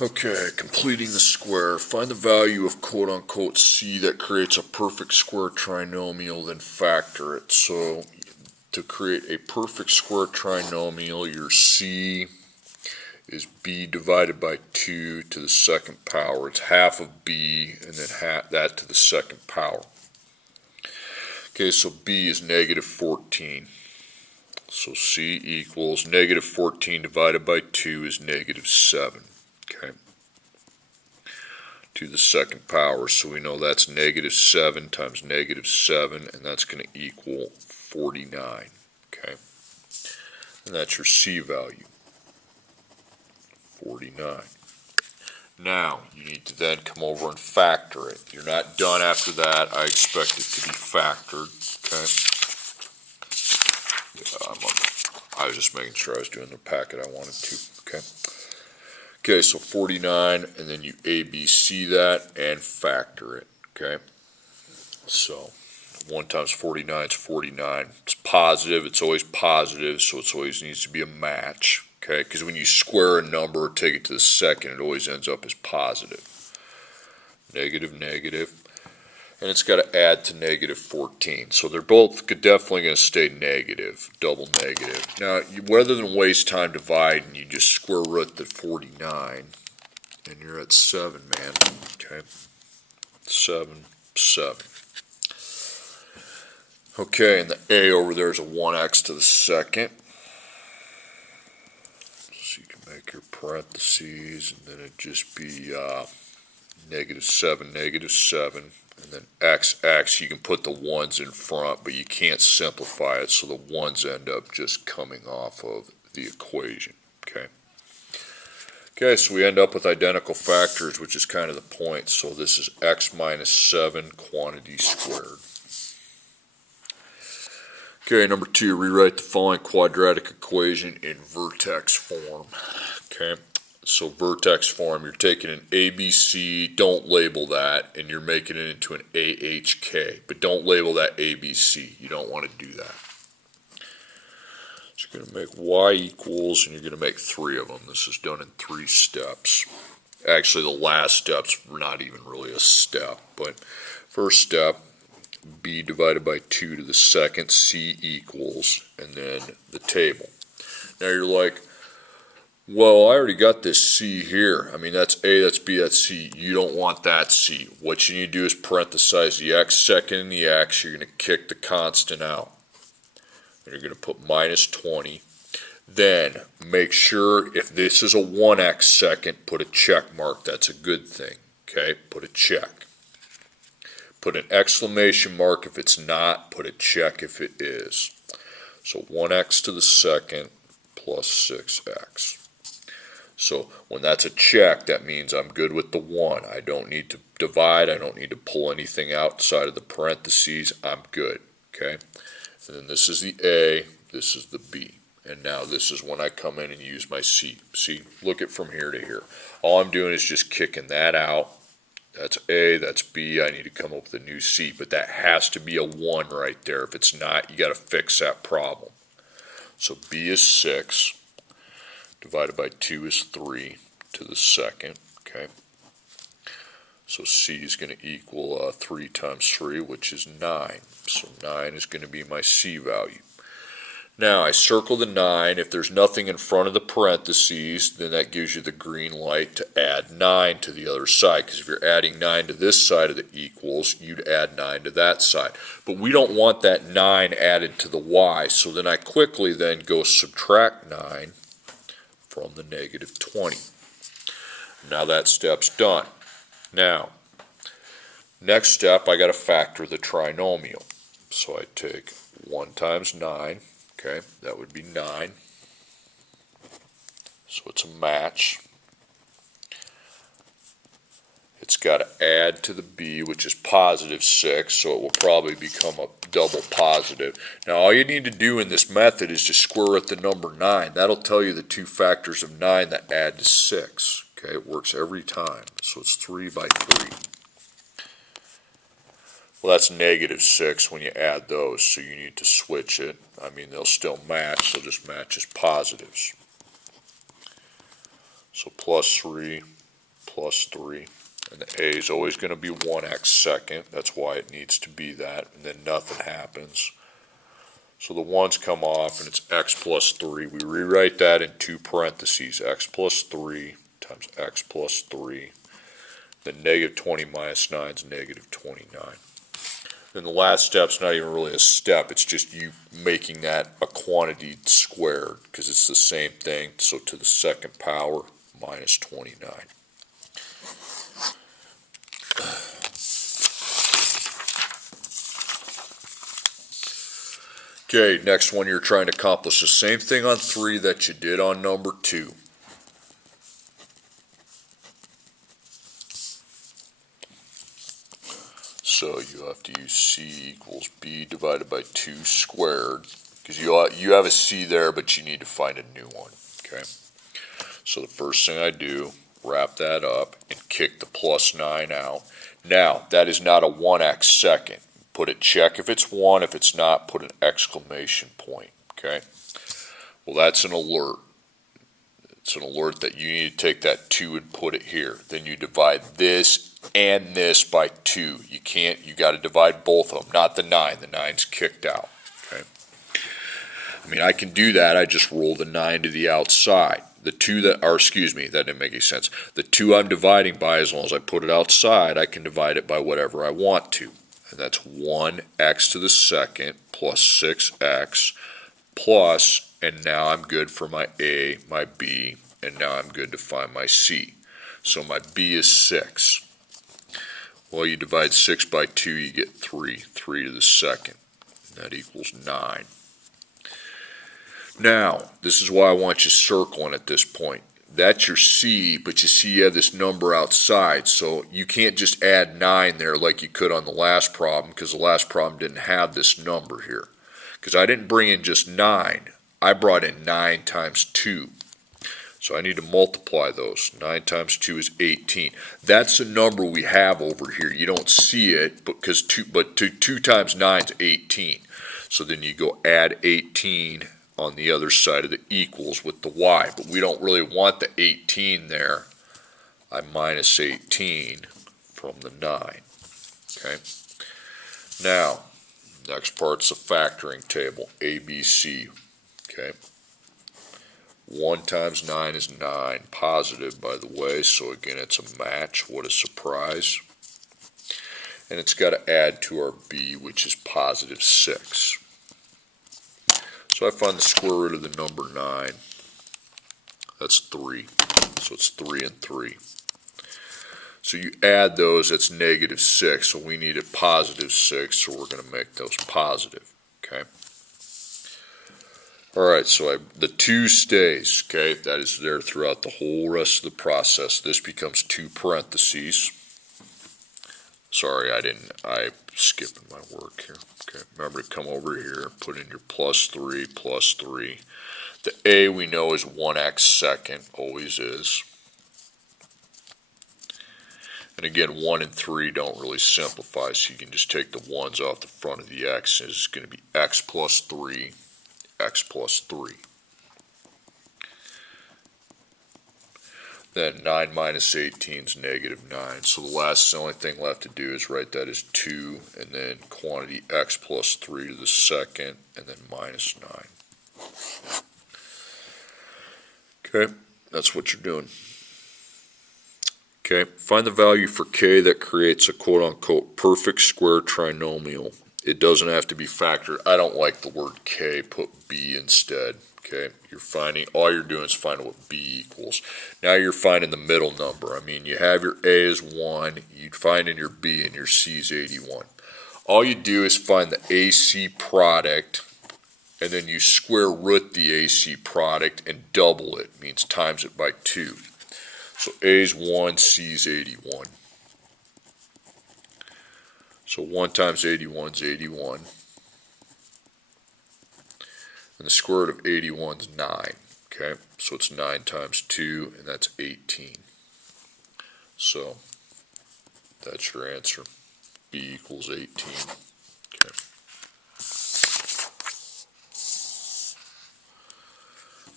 Okay, completing the square. Find the value of quote-unquote c that creates a perfect square trinomial, then factor it. So to create a perfect square trinomial, your c is b divided by 2 to the second power. It's half of b and then half that to the second power. Okay, so b is negative 14. So c equals negative 14 divided by 2 is negative 7. Okay, to the second power, so we know that's negative 7 times negative 7, and that's going to equal 49. Okay, and that's your c value, 49. Now, you need to then come over and factor it. You're not done after that. I expect it to be factored. Okay. I was just making sure I was doing the packet I wanted to. Okay. Okay, so 49, and then you ABC that and factor it. Okay. So 1 times 49 is 49. It's positive. It's always positive, so it always needs to be a match. Okay, because when you square a number or take it to the second, it always ends up as positive. Negative, negative. And it's got to add to negative 14. So they're both definitely going to stay negative, double negative. Now, rather than waste time dividing, you just square root the 49, and you're at 7, man. Okay, 7, 7. Okay, and the a over there is a 1x to the second. So you can make your parentheses, and then it'd just be negative 7, negative 7. And then x, you can put the 1's in front, but you can't simplify it, so the 1's end up just coming off of the equation. Okay. Okay, so we end up with identical factors, which is kind of the point. So this is x minus 7 quantity squared. Okay, number 2, rewrite the following quadratic equation in vertex form. Okay. So vertex form, you're taking an ABC, don't label that, and you're making it into an AHK, but don't label that ABC. You don't want to do that. So you're going to make y equals, and you're going to make 3 of them. This is done in 3 steps. Actually, the last step's not even really a step, but first step, b divided by 2 to the second, c equals, and then the table. Now you're like, well, I already got this c here. I mean, that's a, that's b, that's c. You don't want that c. What you need to do is parenthesize the x second and the x. You're going to kick the constant out. And you're going to put minus 20. Then make sure if this is a 1x second, put a check mark. That's a good thing. Okay, put a check. Put an exclamation mark if it's not. Put a check if it is. So 1x to the second plus 6x. So when that's a check, that means I'm good with the 1. I don't need to divide. I don't need to pull anything outside of the parentheses. I'm good. Okay? And then this is the A. This is the B. And now this is when I come in and use my C. See, look at from here to here. All I'm doing is just kicking that out. That's A. That's B. I need to come up with a new C. But that has to be a 1 right there. If it's not, you got to fix that problem. So B is 6. Divided by 2 is 3 to the second, okay? So c is going to equal 3 times 3, which is 9. So 9 is going to be my c value. Now, I circle the 9. If there's nothing in front of the parentheses, then that gives you the green light to add 9 to the other side. Because if you're adding 9 to this side of the equals, you'd add 9 to that side. But we don't want that 9 added to the y. So then I quickly then go subtract 9 from the negative 20. Now that step's done. Now, next step, I got to factor the trinomial. So I take 1 times 9, okay, that would be 9. So it's a match. It's got to add to the b, which is positive 6, so it will probably become a double positive. Now all you need to do in this method is just square root the number 9. That'll tell you the 2 factors of 9 that add to 6. Okay, it works every time. So it's 3 by 3. Well, that's negative 6 when you add those, so you need to switch it. I mean, they'll still match, so just match as positives. So plus 3 plus 3. And the a is always going to be 1x second. That's why it needs to be that. And then nothing happens. So the 1's come off, and it's x plus 3. We rewrite that in two parentheses. X plus 3 times x plus 3. Then negative 20 minus 9 is negative 29. Then the last step's not even really a step. It's just you making that a quantity squared, because it's the same thing. So to the second power minus 29. Okay, next one you're trying to accomplish the same thing on 3 that you did on number 2. So you have to use c equals b divided by 2 squared, because you have a c there, but you need to find a new one. Okay. So the first thing I do, wrap that up and kick the plus 9 out. Now, that is not a 1x second. Put a check if it's 1. If it's not, put an exclamation point. Okay. Well, that's an alert. It's an alert that you need to take that 2 and put it here. Then you divide this and this by 2. You got to divide both of them, not the 9. The 9's kicked out. Okay. I mean, I can do that. I just roll the 9 to the outside. The 2 that didn't make any sense. The 2 I'm dividing by, as long as I put it outside, I can divide it by whatever I want to. And that's 1x to the second plus 6x plus, and now I'm good for my a, my b, and now I'm good to find my c. So my b is 6. Well, you divide 6 by 2, you get 3. 3 to the second. That equals 9. Now, this is why I want you circling at this point. That's your c, but you see you have this number outside, so you can't just add 9 there like you could on the last problem, because the last problem didn't have this number here. Because I didn't bring in just 9, I brought in 9 times 2. So I need to multiply those. 9 times 2 is 18. That's the number we have over here. You don't see it, because 2 times 9 is 18. So then you go add 18 on the other side of the equals with the y. But we don't really want the 18 there. I minus 18 from the 9. Okay. Now, next part's the factoring table, ABC. Okay. 1 times 9 is 9, positive by the way, so again it's a match. What a surprise. And it's got to add to our b, which is positive 6. So I find the square root of the number 9. That's 3. So it's 3 and 3. So you add those, that's negative 6. So we need a positive 6, so we're going to make those positive. Okay. Alright, so the 2 stays. Okay, that is there throughout the whole rest of the process. This becomes 2 parentheses. Sorry, I skipped my work here. Okay, remember to come over here, put in your plus 3, plus 3. The a we know is 1x second, always is. And again, 1 and 3 don't really simplify, so you can just take the 1's off the front of the x. It's going to be x plus 3, x plus 3. Then 9 minus 18 is negative 9. So the only thing left to do is write that as 2, and then quantity x plus 3 to the second, and then minus 9. Okay, that's what you're doing. Okay, find the value for k that creates a quote-unquote perfect square trinomial. It doesn't have to be factored. I don't like the word k. Put b instead. Okay, all you're doing is finding what b equals. Now you're finding the middle number. I mean, you have your a is 1, you'd find in your b, and your c is 81. All you do is find the AC product, and then you square root the AC product and double it. Means times it by 2. So a is 1, c is 81. So 1 times 81 is 81. And the square root of 81 is 9. Okay, so it's 9 times 2, and that's 18. So that's your answer. B equals 18. Okay.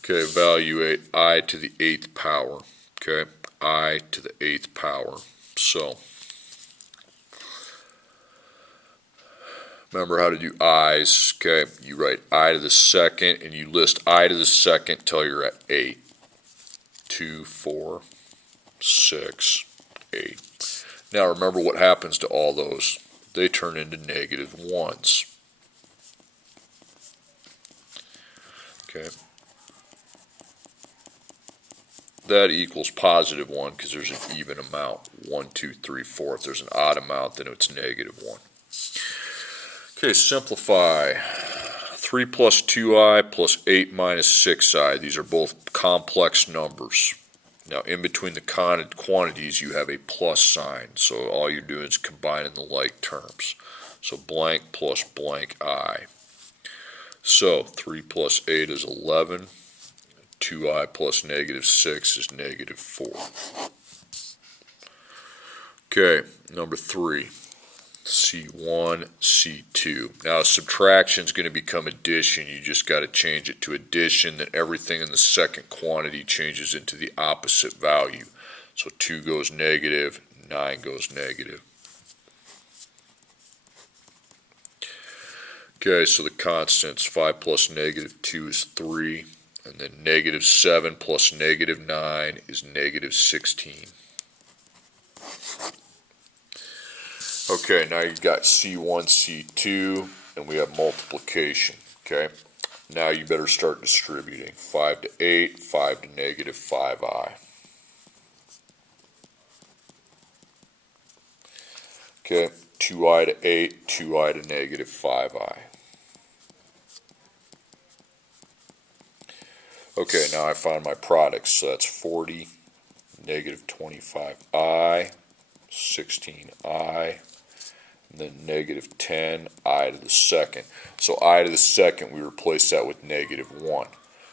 Okay, evaluate I to the 8th power. Okay, I to the 8th power. So remember how to do i's. Okay, you write I to the second and you list I to the second till you're at 8. 2, 4, 6, 8. Now remember what happens to all those. They turn into negative ones. Okay. That equals positive 1 because there's an even amount. 1, 2, 3, 4. If there's an odd amount, then it's negative 1. Okay, simplify. 3 plus 2i plus 8 minus 6i. These are both complex numbers. Now, in between the quantities, you have a plus sign. So all you're doing is combining the like terms. So blank plus blank I. So 3 plus 8 is 11. 2i plus negative 6 is negative 4. Okay, number 3. C1, C2. Now subtraction is going to become addition. You just got to change it to addition. Then everything in the second quantity changes into the opposite value. So 2 goes negative, 9 goes negative. Okay, so the constants, 5 plus negative 2 is 3. And then negative 7 plus negative 9 is negative 16. Okay, now you've got C1, C2, and we have multiplication. Okay, now you better start distributing. 5 to 8, 5 to negative 5i. Okay, 2i to 8, 2i to negative 5i. Okay, now I found my products. So that's 40, negative 25i, 16i, and then negative 10, I to the second. So I to the second, we replace that with negative 1.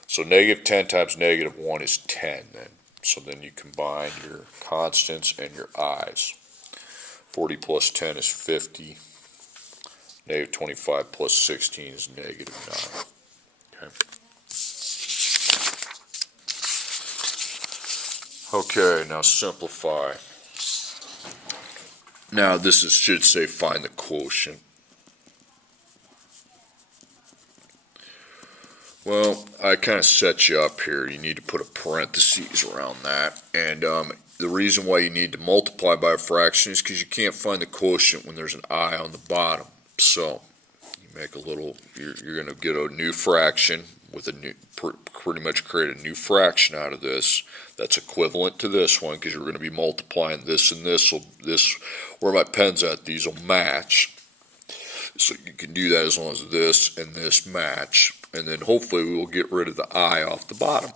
So negative 10 times negative 1 is 10 then. So then you combine your constants and your i's. 40 plus 10 is 50. Negative 25 plus 16 is negative 9. Okay. Okay, now simplify. Now this should say find the quotient. Well, I kind of set you up here. You need to put a parentheses around that. And the reason why you need to multiply by a fraction is because you can't find the quotient when there's an I on the bottom. So you make a little, you're going to get a new fraction with a new, pretty much create a new fraction out of this that's equivalent to this one because you're going to be multiplying this and this. So this, where my pen's at, these will match. So you can do that as long as this and this match. And then hopefully we will get rid of the I off the bottom.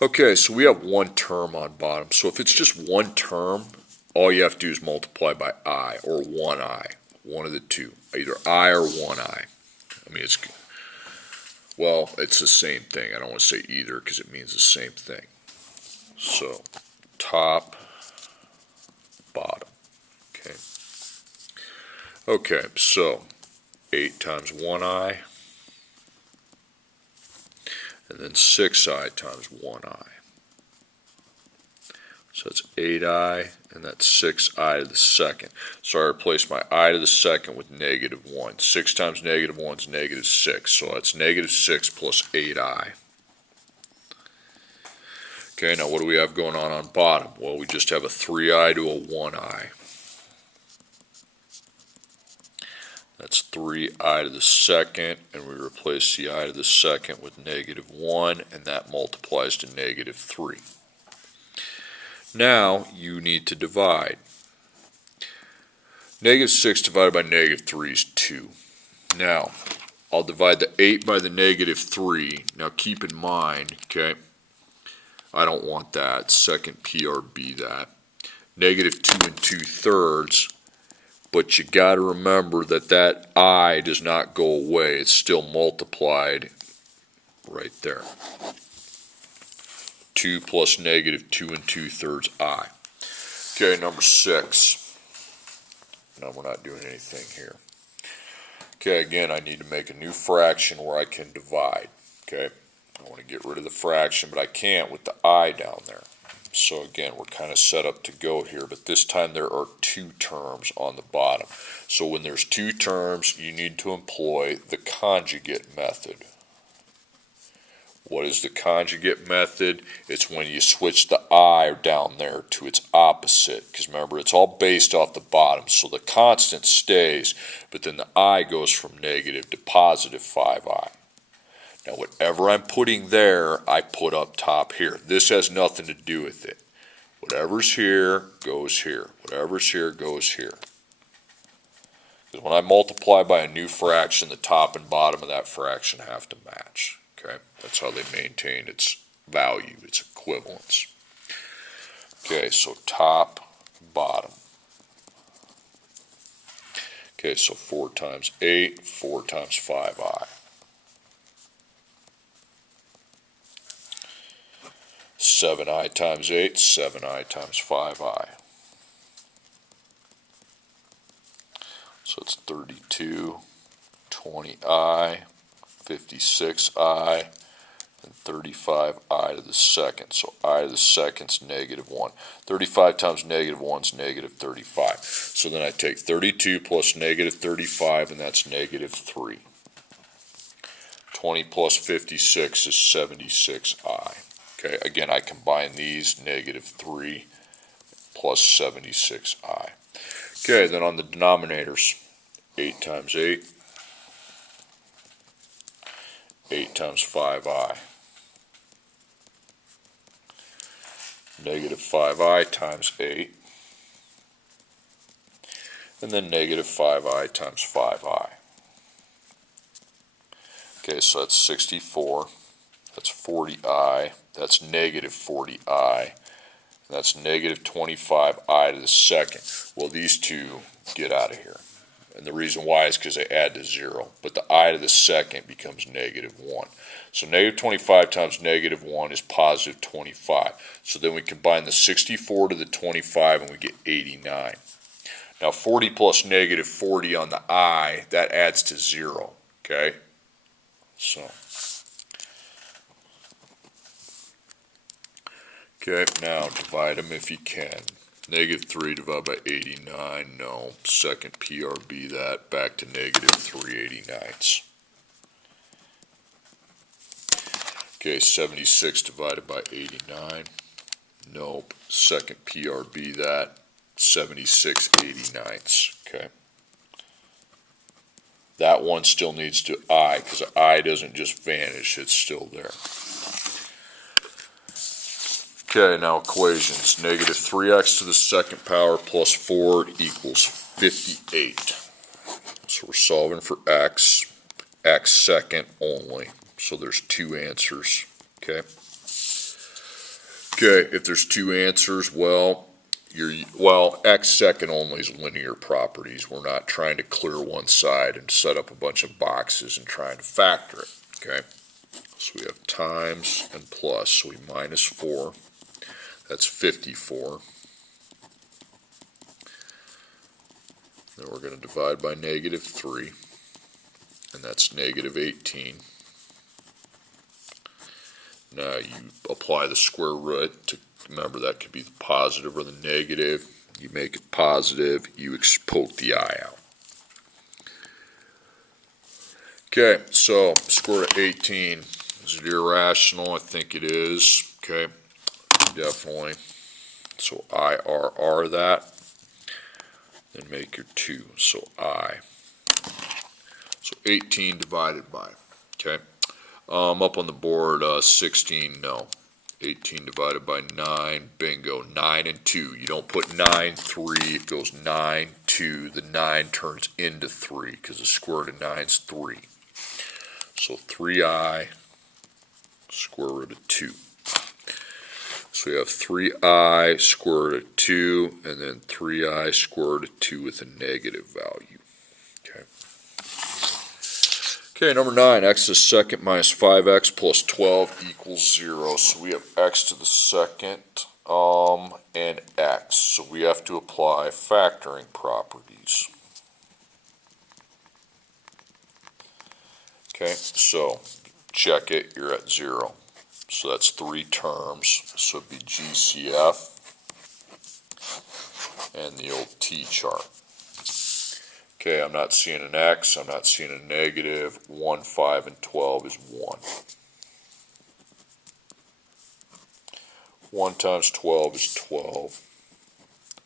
Okay, so we have one term on bottom. So if it's just one term, all you have to do is multiply by I or 1i. One of the two. Either I or 1i. I mean, it's, well, it's the same thing. I don't want to say either because it means the same thing. So top, bottom. Okay. Okay, so 8 times 1i, and then 6i times 1i. So that's 8i, and that's 6i to the second. So I replace my I to the second with negative 1. 6 times negative 1 is negative 6, so that's negative 6 plus 8i. Okay, now what do we have going on bottom? Well, we just have a 3i to a 1i. That's 3i to the second, and we replace the I to the second with negative 1, and that multiplies to negative 3. Now you need to divide. Negative 6 divided by negative 3 is 2. Now, I'll divide the 8 by the negative 3. Now keep in mind, okay, I don't want that. Second PRB that. Negative 2 2/3. But you got to remember that that I does not go away. It's still multiplied right there. 2 plus negative 2 2/3 I. Okay, number 6. No, we're not doing anything here. Okay, again, I need to make a new fraction where I can divide. Okay, I want to get rid of the fraction, but I can't with the I down there. So again, we're kind of set up to go here, but this time there are two terms on the bottom. So when there's two terms, you need to employ the conjugate method. What is the conjugate method? It's when you switch the I down there to its opposite, because remember, it's all based off the bottom, so the constant stays, but then the I goes from negative to positive 5i. Now whatever I'm putting there, I put up top here. This has nothing to do with it. Whatever's here goes here. Whatever's here goes here. Because when I multiply by a new fraction, the top and bottom of that fraction have to match. Okay, that's how they maintain its value, its equivalence. Okay, so top, bottom. Okay, so 4 times 8, 4 times 5i. 7i times 8, 7i times 5i. So it's 32, 20i, 56i, and 35i to the second. So I to the second's negative 1. 35 times negative 1 is negative 35. So then I take 32 plus negative 35, and that's negative 3. 20 plus 56 is 76i. Okay, again, I combine these, negative 3 plus 76i. Okay, then on the denominators, 8 times 8, 8 times 5i, negative 5i times 8, and then negative 5i times 5i. Okay, so that's 64, that's 40i, that's negative 40i, that's negative 25i to the second. Well, these two get out of here. And the reason why is because they add to 0. But the I to the second becomes negative 1. So negative 25 times negative 1 is positive 25. So then we combine the 64 to the 25 and we get 89. Now 40 plus negative 40 on the I, that adds to 0. Okay? So. Okay, now divide them if you can. Negative 3 divided by 89, no. Second PRB that, back to negative 3/89. Okay, 76 divided by 89, nope. Second PRB that, 76/89. Okay. That one still needs to I, because I doesn't just vanish, it's still there. Okay, now equations. Negative 3x to the second power plus 4 equals 58. So we're solving for x second only. So there's two answers. Okay. Okay, if there's two answers, well, x second only is linear properties. We're not trying to clear one side and set up a bunch of boxes and trying to factor it. Okay. So we have times and plus. So we minus 4. That's 54. Then we're going to divide by negative 3, and that's negative 18. Now you apply the square root to, remember, that could be the positive or the negative. You make it positive, you poke the I out. Okay, so square root of 18, is it irrational? I think it is. Okay. Definitely. So IRR that, then make your 2. So I. So 18 divided by. Okay. Up on the board, 16, no. 18 divided by 9, bingo. 9 and 2. You don't put 9, 3, it goes 9, 2. The 9 turns into 3 because the square root of 9 is 3. So 3i square root of 2. So we have 3i square root of 2, and then 3i square root of 2 with a negative value. Okay. Okay, number 9, x to the second minus 5x plus 12 equals 0. So we have x to the second and x. So we have to apply factoring properties. Okay, so check it, you're at 0. So that's 3 terms. So it'd be GCF and the old T-chart. Okay, I'm not seeing an X, I'm not seeing a negative. 1, 5, and 12 is 1. 1 times 12 is 12.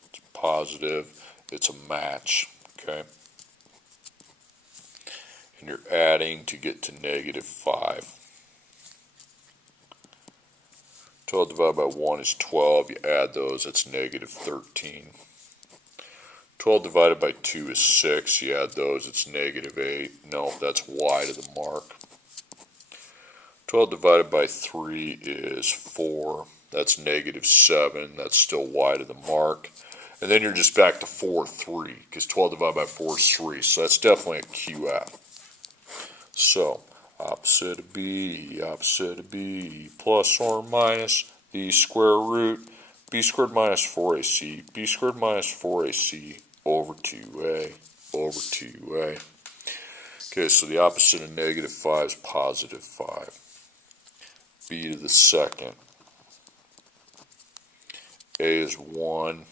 It's positive. It's a match. Okay? And you're adding to get to negative 5. 12 divided by 1 is 12. You add those, that's negative 13. 12 divided by 2 is 6. You add those, it's negative 8. No, that's wide of the mark. 12 divided by 3 is 4. That's negative 7. That's still wide of the mark. And then you're just back to 4, 3, because 12 divided by 4 is 3. So that's definitely a QF. So, opposite of B, plus or minus the square root, B squared minus 4AC, B squared minus 4AC over 2A, over 2A. Okay, so the opposite of negative 5 is positive 5. B to the second. A is 1,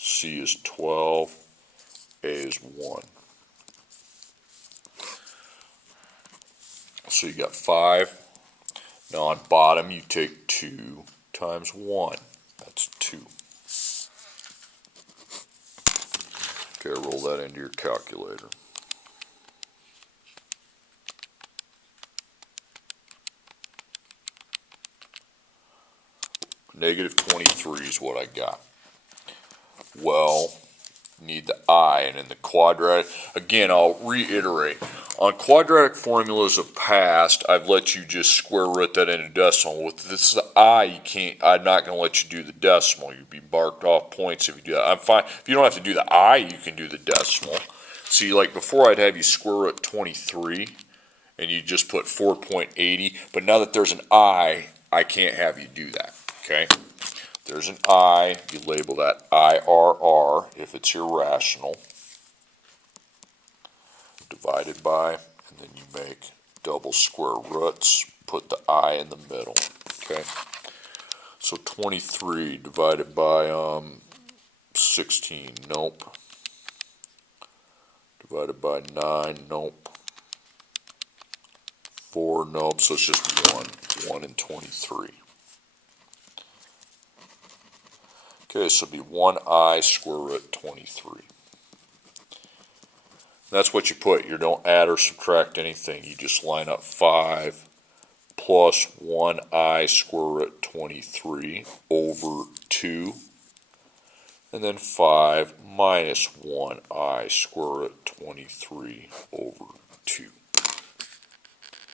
C is 12, A is 1. So you got 5. Now on bottom you take 2 times 1. That's 2. Okay, roll that into your calculator. Negative 23 is what I got. Well, need the I, and in the quadratic, again, I'll reiterate, on quadratic formulas of past, I've let you just square root that into decimal. With this the I, you can't, I'm not going to let you do the decimal. You'd be marked off points if you do that. I'm fine. If you don't have to do the I, you can do the decimal. See, like before I'd have you square root 23, and you just put 4.80, but now that there's an I can't have you do that, okay? There's an I, you label that IRR if it's irrational, divided by, and then you make double square roots, put the I in the middle, okay? So 23 divided by 16, nope. Divided by 9, nope. 4, nope, so it's just 1 and 23. Okay, so it'll be 1I square root 23. That's what you put. You don't add or subtract anything. You just line up 5 plus 1I square root 23 over 2. And then 5 minus 1I square root 23 over 2.